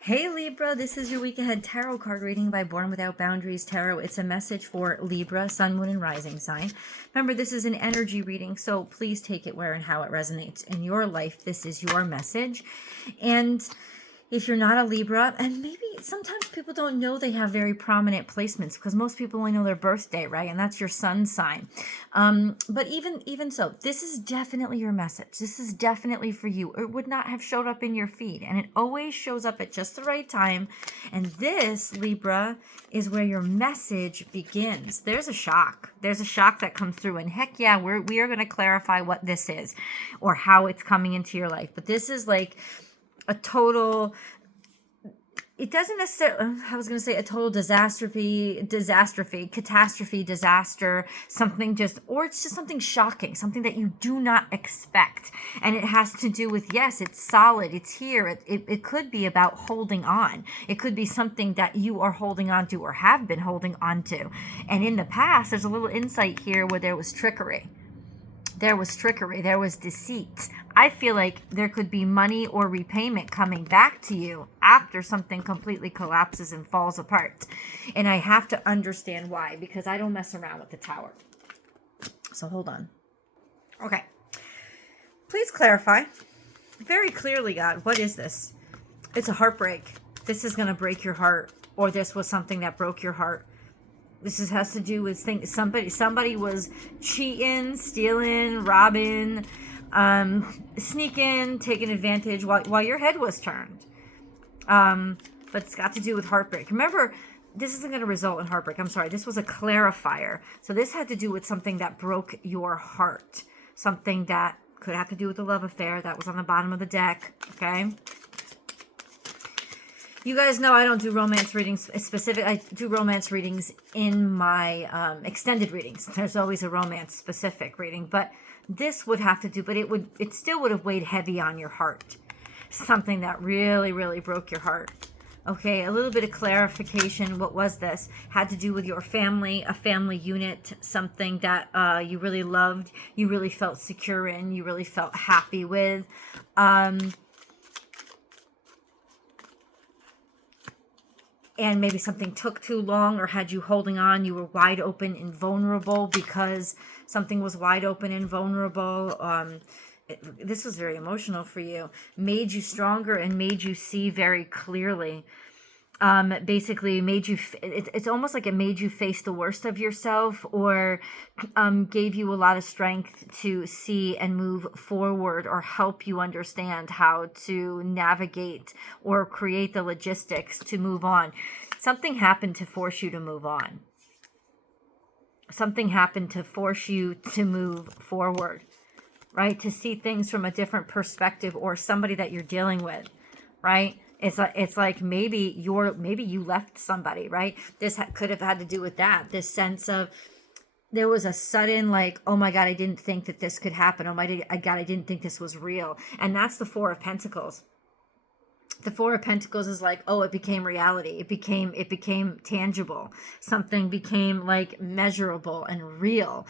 Hey Libra, this is your week ahead tarot card reading by Born Without Boundaries Tarot. It's a message for Libra, Sun, Moon, and Rising sign. Remember, this is an energy reading, so please take it where and how it resonates in your life. This is your message. And if you're not a Libra, and maybe sometimes people don't know they have very prominent placements because most people only know their birthday, right? And that's your sun sign. But even so, this is definitely your message. This is definitely for you. It would not have showed up in your feed, and it always shows up at just the right time. And this, Libra, is where your message begins. There's a shock. There's a shock that comes through, and heck yeah, we are going to clarify what this is or how it's coming into your life. But this is like a total, it doesn't necessarily, I was going to say a total catastrophe, disaster, something just, or it's just something shocking, something that you do not expect. And it has to do with, yes, it's solid, it's here. It could be about holding on. It could be something that you are holding on to or have been holding on to. And in the past, there's a little insight here where there was trickery. There was deceit. I feel like there could be money or repayment coming back to you after something completely collapses and falls apart. And I have to understand why, because I don't mess around with the Tower. So hold on. Okay. Please clarify very clearly, God, what is this? It's a heartbreak. This is going to break your heart, or this was something that broke your heart. This has to do with things. Somebody was cheating, stealing, robbing, sneaking, taking advantage while your head was turned. But it's got to do with heartbreak. Remember, this isn't going to result in heartbreak. I'm sorry. This was a clarifier. So this had to do with something that broke your heart. Something that could have to do with the love affair that was on the bottom of the deck. Okay. You guys know I don't do romance readings specific. I do romance readings in my extended readings. There's always a romance specific reading, but this would have to do, but it still would have weighed heavy on your heart. Something that really, really broke your heart. Okay, a little bit of clarification. What was this? Had to do with your family, a family unit, something that you really loved, you really felt secure in, you really felt happy with. And maybe something took too long or had you holding on. You were wide open and vulnerable because something was wide open and vulnerable. This was very emotional for you. Made you stronger and made you see very clearly. Basically made you, it's almost like it made you face the worst of yourself, or gave you a lot of strength to see and move forward, or help you understand how to navigate or create the logistics to move on. Something happened to force you to move on. Something happened to force you to move forward, right? To see things from a different perspective, or somebody that you're dealing with, right? It's like maybe you left somebody, right? This could have had to do with that. This sense of there was a sudden like, oh my God, I didn't think that this could happen. Oh my God, I didn't think this was real. And that's the Four of Pentacles. The Four of Pentacles is like, oh, it became reality. It became tangible. Something became like measurable and real.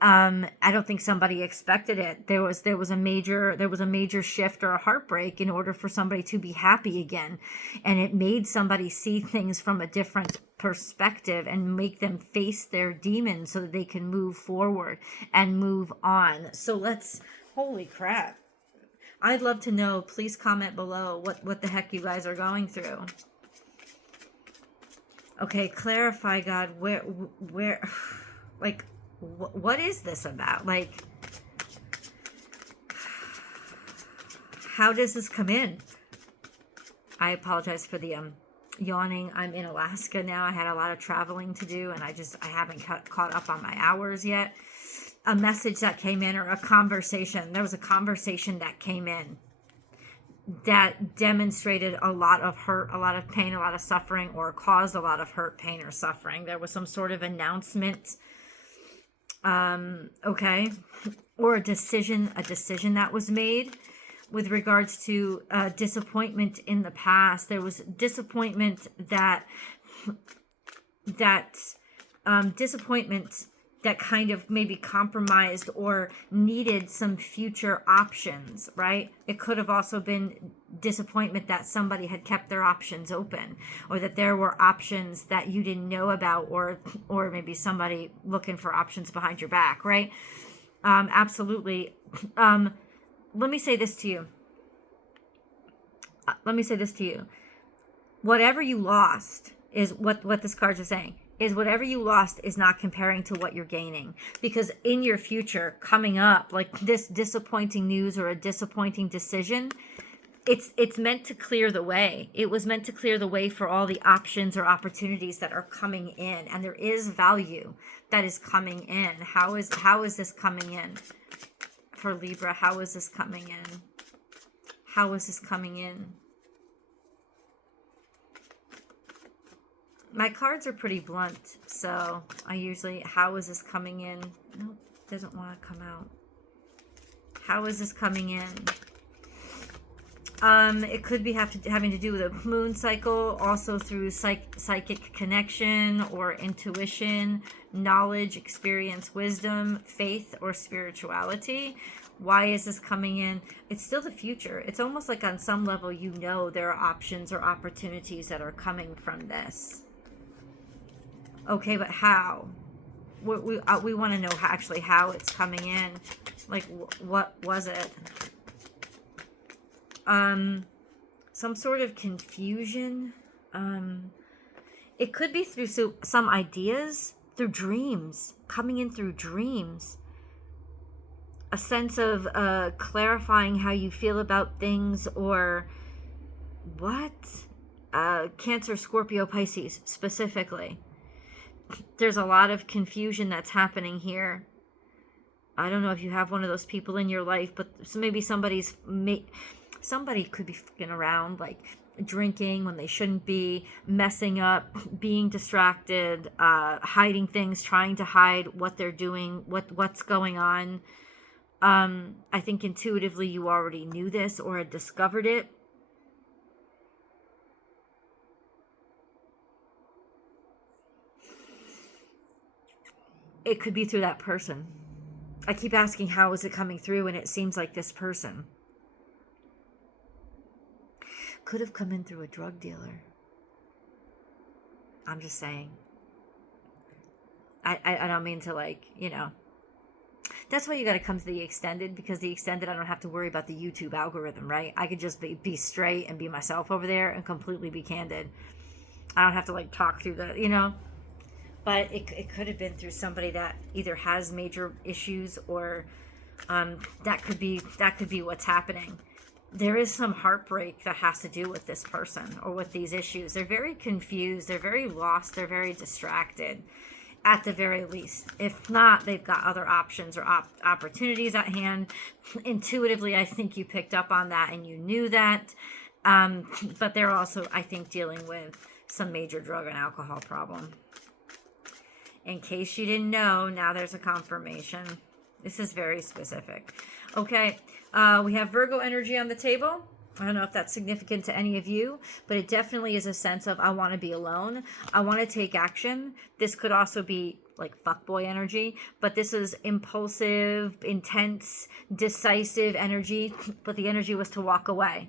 I don't think somebody expected it. There was a major shift or a heartbreak in order for somebody to be happy again. And it made somebody see things from a different perspective and make them face their demons so that they can move forward and move on. So holy crap. I'd love to know. Please comment below what the heck you guys are going through. Okay, clarify, God, where, like, what is this about? Like, how does this come in? I apologize for the yawning. I'm in Alaska now. I had a lot of traveling to do, and I haven't caught up on my hours yet. A message that came in, or a conversation. There was a conversation that came in that demonstrated a lot of hurt, a lot of pain, a lot of suffering, or caused a lot of hurt, pain, or suffering. There was some sort of announcement, okay, or a decision that was made with regards to disappointment in the past. There was disappointment disappointment that kind of maybe compromised or needed some future options, right? It could have also been disappointment that somebody had kept their options open, or that there were options that you didn't know about, or maybe somebody looking for options behind your back, right? Absolutely. Let me say this to you. Whatever you lost is what this card is saying. Is whatever you lost is not comparing to what you're gaining. Because in your future, coming up, like this disappointing news or a disappointing decision, it's meant to clear the way. It was meant to clear the way for all the options or opportunities that are coming in. And there is value that is coming in. How is this coming in? For Libra, how is this coming in? How is this coming in? My cards are pretty blunt, so I usually, how is this coming in? No, it doesn't want to come out. How is this coming in? It could be having to do with a moon cycle, also through psychic connection or intuition, knowledge, experience, wisdom, faith, or spirituality. Why is this coming in? It's still the future. It's almost like on some level, you know, there are options or opportunities that are coming from this. Okay, but how? We want to know how it's coming in. Like, what was it? Some sort of confusion. It could be through some ideas, through dreams, coming in through dreams. A sense of clarifying how you feel about things, or what? Cancer, Scorpio, Pisces, specifically. There's a lot of confusion that's happening here. I don't know if you have one of those people in your life, but maybe somebody could be fucking around, like drinking when they shouldn't be, messing up, being distracted, hiding things, trying to hide what they're doing, what's going on. I think intuitively you already knew this or had discovered it. It could be through that person. I keep asking, how is it coming through? And it seems like this person could have come in through a drug dealer. I'm just saying. I don't mean to, like, you know. That's why you got to come to the extended, because the extended, I don't have to worry about the YouTube algorithm, right? I could just be straight and be myself over there and completely be candid. I don't have to, like, talk through the, you know. But it could have been through somebody that either has major issues, or that could be what's happening. There is some heartbreak that has to do with this person or with these issues. They're very confused. They're very lost. They're very distracted, at the very least. If not, they've got other options or opportunities at hand. Intuitively, I think you picked up on that and you knew that. But they're also, I think, dealing with some major drug and alcohol problem. In case you didn't know, now there's a confirmation. This is very specific. Okay, we have Virgo energy on the table. I don't know if that's significant to any of you, but it definitely is a sense of, I want to be alone. I want to take action. This could also be like fuckboy energy, but this is impulsive, intense, decisive energy, but the energy was to walk away.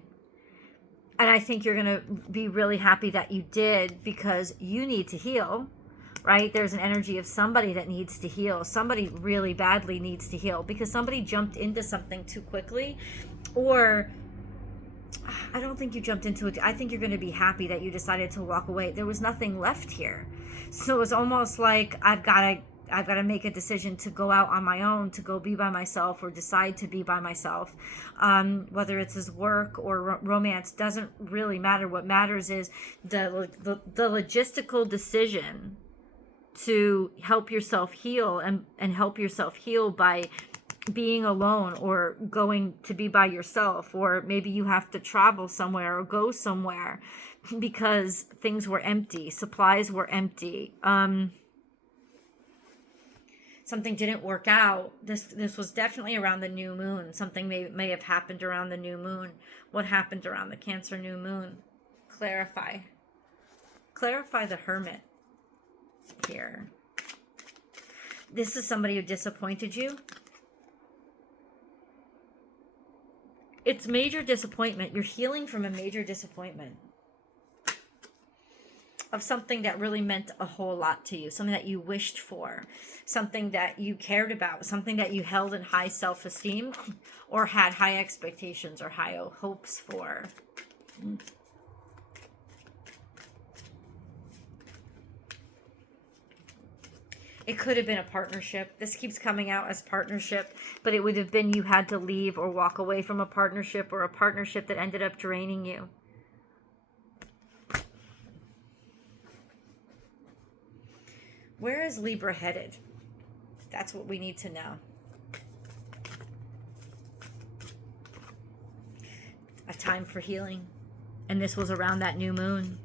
And I think you're going to be really happy that you did, because you need to heal. Right? There's an energy of somebody that needs to heal. Somebody really badly needs to heal, because somebody jumped into something too quickly. Or I don't think you jumped into it. I think you're going to be happy that you decided to walk away. There was nothing left here. So it's almost like I've got to make a decision to go out on my own, to go be by myself, or decide to be by myself. Whether it's his work or romance, doesn't really matter. What matters is the logistical decision to help yourself heal, and help yourself heal by being alone, or going to be by yourself, or maybe you have to travel somewhere or go somewhere because things were empty, supplies were empty, something didn't work out. This was definitely around the new moon. Something may have happened around the new moon. What happened around the Cancer new moon? Clarify the Hermit here. This is somebody who disappointed you. It's major disappointment. You're healing from a major disappointment of something that really meant a whole lot to you, something that you wished for, something that you cared about, something that you held in high self-esteem or had high expectations or high hopes for. It could have been a partnership. This keeps coming out as partnership, but it would have been you had to leave or walk away from a partnership, or a partnership that ended up draining you. Where is Libra headed? That's what we need to know. A time for healing. And this was around that new moon.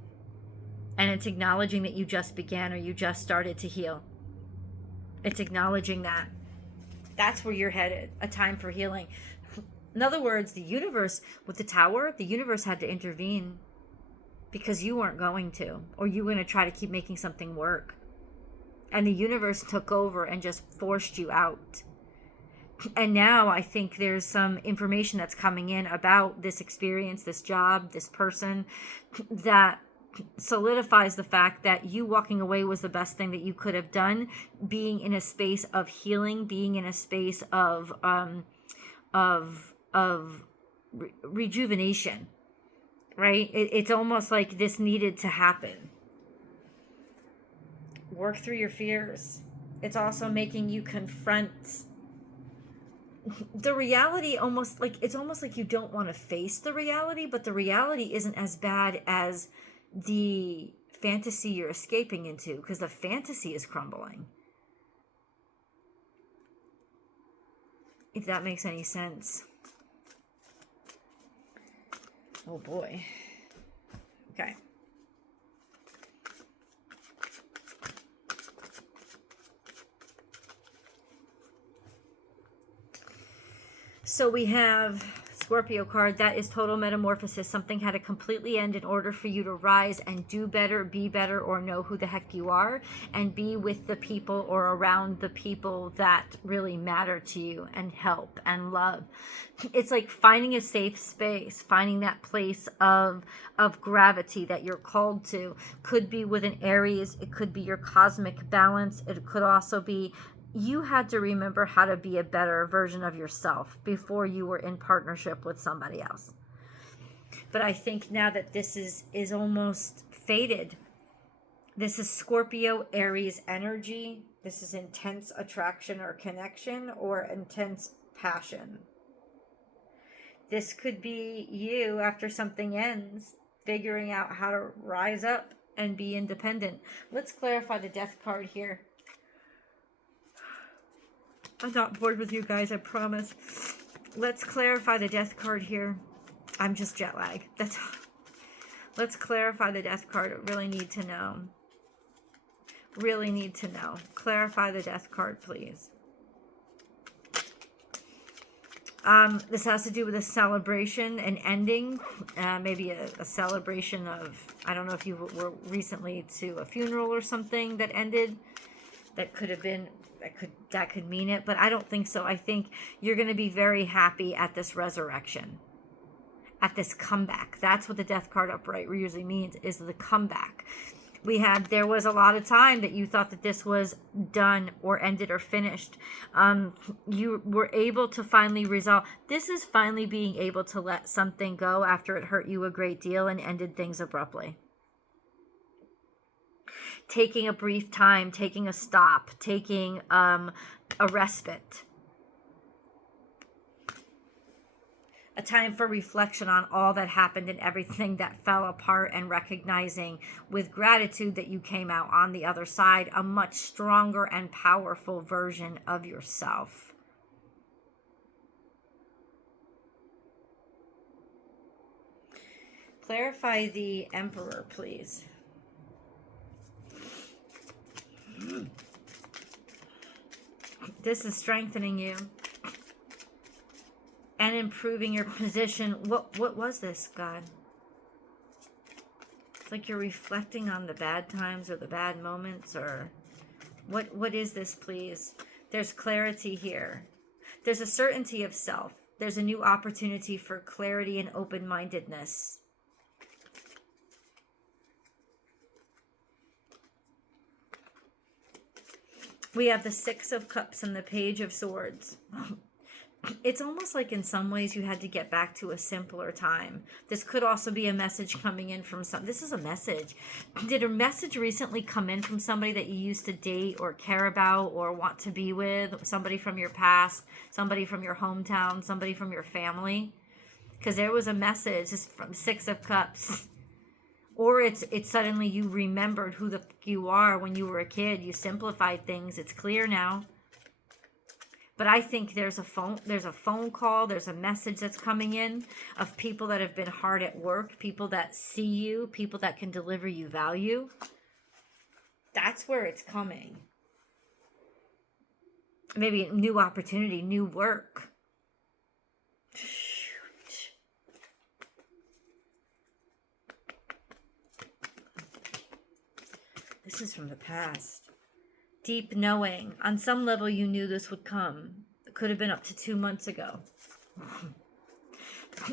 And it's acknowledging that you just began, or you just started to heal. It's acknowledging that. That's where you're headed. A time for healing. In other words, the universe, with the Tower, the universe had to intervene because you weren't going to, or you were going to try to keep making something work. And the universe took over and just forced you out. And now I think there's some information that's coming in about this experience, this job, this person, that solidifies the fact that you walking away was the best thing that you could have done. Being in a space of healing, being in a space of rejuvenation, right? It's almost like this needed to happen. Work through your fears. It's also making you confront the reality, almost like you don't want to face the reality, but the reality isn't as bad as the fantasy you're escaping into, because the fantasy is crumbling. If that makes any sense. Oh boy. Okay. So we have Scorpio card. That is total metamorphosis. Something had to completely end in order for you to rise and do better, be better, or know who the heck you are, and be with the people or around the people that really matter to you and help and love. It's like finding a safe space, finding that place of gravity that you're called to. Could be with an Aries. It could be your cosmic balance. It could also be you had to remember how to be a better version of yourself before you were in partnership with somebody else. But I think now that this is almost faded. This is Scorpio Aries energy. This is intense attraction or connection, or intense passion. This could be you, after something ends, figuring out how to rise up and be independent. Let's clarify the Death card here. I'm not bored with you guys, I promise. Let's clarify the Death card here. I'm just jet lag. That's all. Let's clarify the Death card. I really need to know. Really need to know. Clarify the Death card, please. This has to do with a celebration, an ending, maybe a celebration of, I don't know if you were recently to a funeral or something that ended. That could have been, that could mean it, but I don't think so. I think you're going to be very happy at this resurrection, at this comeback. That's what the Death card upright usually means, is the comeback. There was a lot of time that you thought that this was done or ended or finished. You were able to finally resolve. This is finally being able to let something go after it hurt you a great deal and ended things abruptly. Taking a brief time, taking a stop, taking a respite. A time for reflection on all that happened and everything that fell apart, and recognizing with gratitude that you came out on the other side a much stronger and powerful version of yourself. Clarify the Emperor, please. This is strengthening you and improving your position. What was this, God? It's like you're reflecting on the bad times or the bad moments, or What is this, please? There's clarity here. There's a certainty of self. There's a new opportunity for clarity and open-mindedness. We have the Six of Cups and the Page of Swords. It's almost like in some ways you had to get back to a simpler time. This could also be a message coming in from this is a message. Did a message recently come in from somebody that you used to date or care about or want to be with? Somebody from your past, somebody from your hometown, somebody from your family? Because there was a message, this from Six of Cups. Or it's suddenly you remembered who the fuck you are when you were a kid. You simplified things. It's clear now. But I think there's a phone call, there's a message that's coming in of people that have been hard at work, people that see you, people that can deliver you value. That's where it's coming. Maybe a new opportunity, new work. This is from the past. Deep knowing. On some level, you knew this would come. It could have been up to 2 months ago.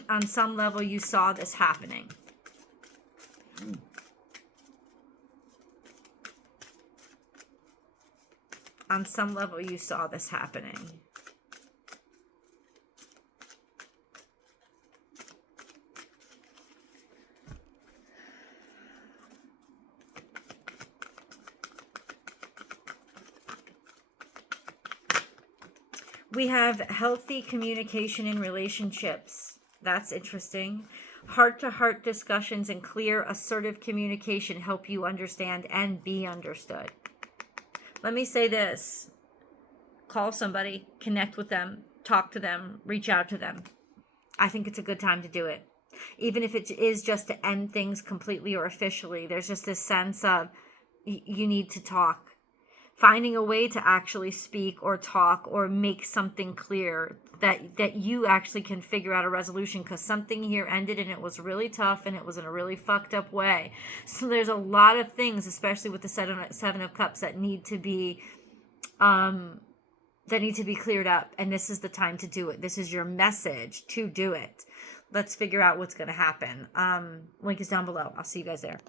On some level, you saw this happening. On some level, you saw this happening. We have healthy communication in relationships. That's interesting. Heart-to-heart discussions and clear, assertive communication help you understand and be understood. Let me say this. Call somebody, connect with them, talk to them, reach out to them. I think it's a good time to do it. Even if it is just to end things completely or officially, there's just this sense of you need to talk. Finding a way to actually speak or talk or make something clear that you actually can figure out a resolution, because something here ended and it was really tough and it was in a really fucked up way. So there's a lot of things, especially with the Seven of Cups, that need to be cleared up, and this is the time to do it. This is your message to do it. Let's figure out what's going to happen. Link is down below. I'll see you guys there.